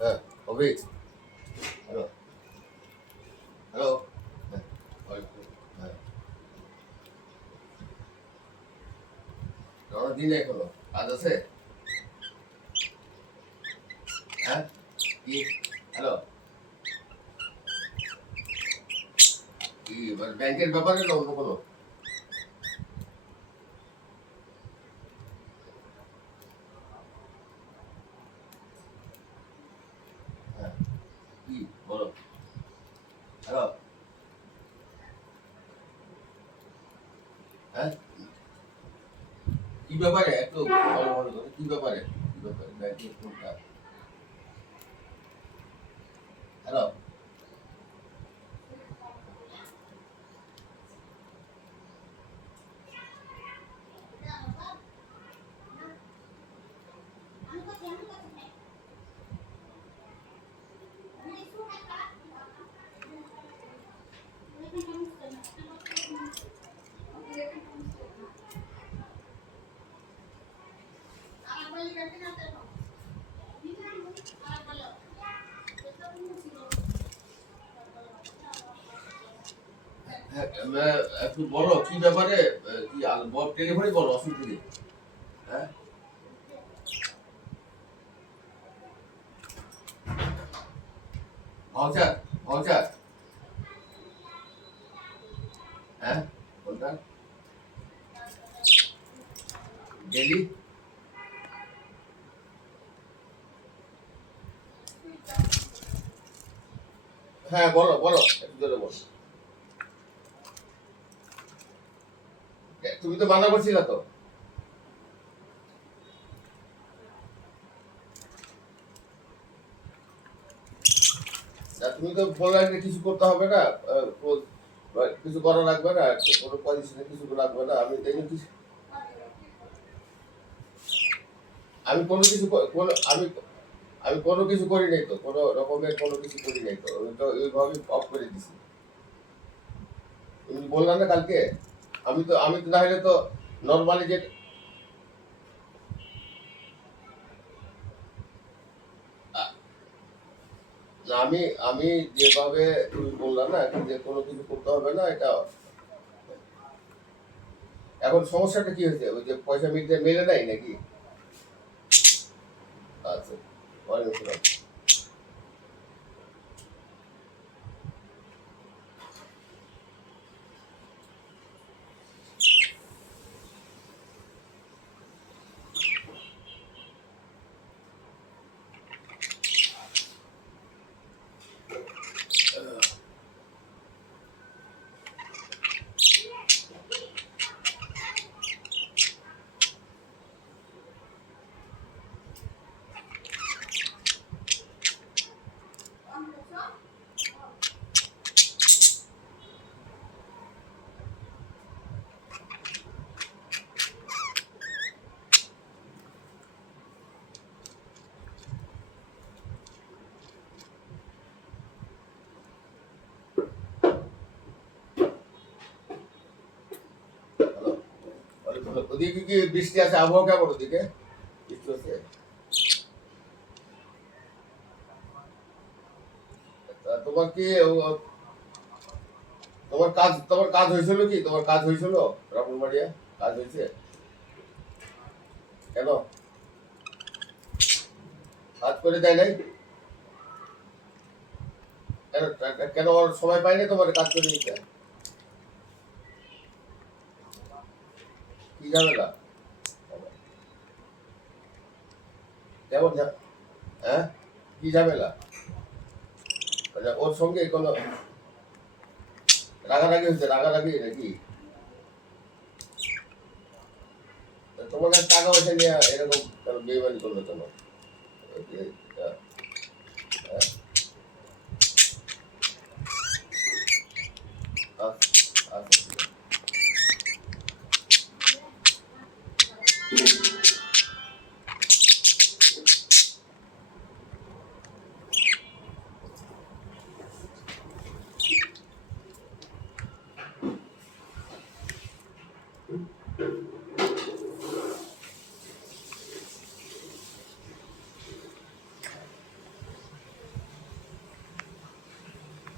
হ্যাঁ, Abhik. Hello, hello. হ্যাঁ, হ্যাঁ, রওনা দিন এখনো কাজ আছে। হ্যাঁ, কি? হ্যালো, কি ব্যাংকের ব্যাপারে না অন্য কোনো? হ্যাঁ, কি বলো? হ্যালো, হ্যাঁ, কি ব্যাপারে একটু ভালো ভালো করে কি ব্যাপারে? কি ব্যাপারে ব্যাংকের কোনটা? হ্যালো, হ্যাঁ, একটু বলো কি ব্যাপারে? কি টেলিফোনে বলো, অসুবিধা নেই। হ্যাঁ, ভাউচার, ভাউচার। হ্যাঁ, কোনটা? ডেলি। হ্যাঁ, বলো বলো, একটু জোরে বলো। তুমি তো মানা করছিলে তো। না, তুমি তো বললে যে কিছু করতে হবে না। কিছু করা লাগবে না, কোনো পজিশনে কিছু লাগবে না। আমি তাই জন্য কিছু, আমি কোনো কিছু আমি আমি কোনো কিছু করি নাই তো, কোনো রকমের কোনো কিছু করি নাই তো, আমি তো এইভাবে অফ করে দিছি। তুমি বললাম না কালকে। আমি তো না হলে তো নর্মালি যে আ- না, আমি আমি যেভাবে তুমি বললাম না এখন যে কোনো কিছু করতে হবে না এটা। এখন সমস্যাটা কি হয়েছে, ওই যে পয়সা মিলতে মেলে নাই নাকি? আচ্ছা, ওয়ালাইকুম আসসালাম। হ্যালো, ওয়ালাইকুম আসসালাম। ওদিকে কি বৃষ্টি আছে? আবহাওয়া কেমন ওদিকে? বৃষ্টি হচ্ছে? তোমার কি তোমার কাজ হয়েছিল কি? তোমার কাজ হয়েছিল রামনবাড়িয়া? কাজ হয়েছে? কেন কাজ করে দেয় নাই? কেন? কেন ওর সময় পায়নি তোমার কাজ করে দিতে? কি ঝামেলা? কেমন হ্যাঁ, কি ঝামেলা? মানে ওর সঙ্গে কোনো রাগারাগি হয়েছে? রাগারাগি নাকি? তোমার কাছে টাকা পয়সা নিয়ে এরকম কেন বেইমানি করলো কেন?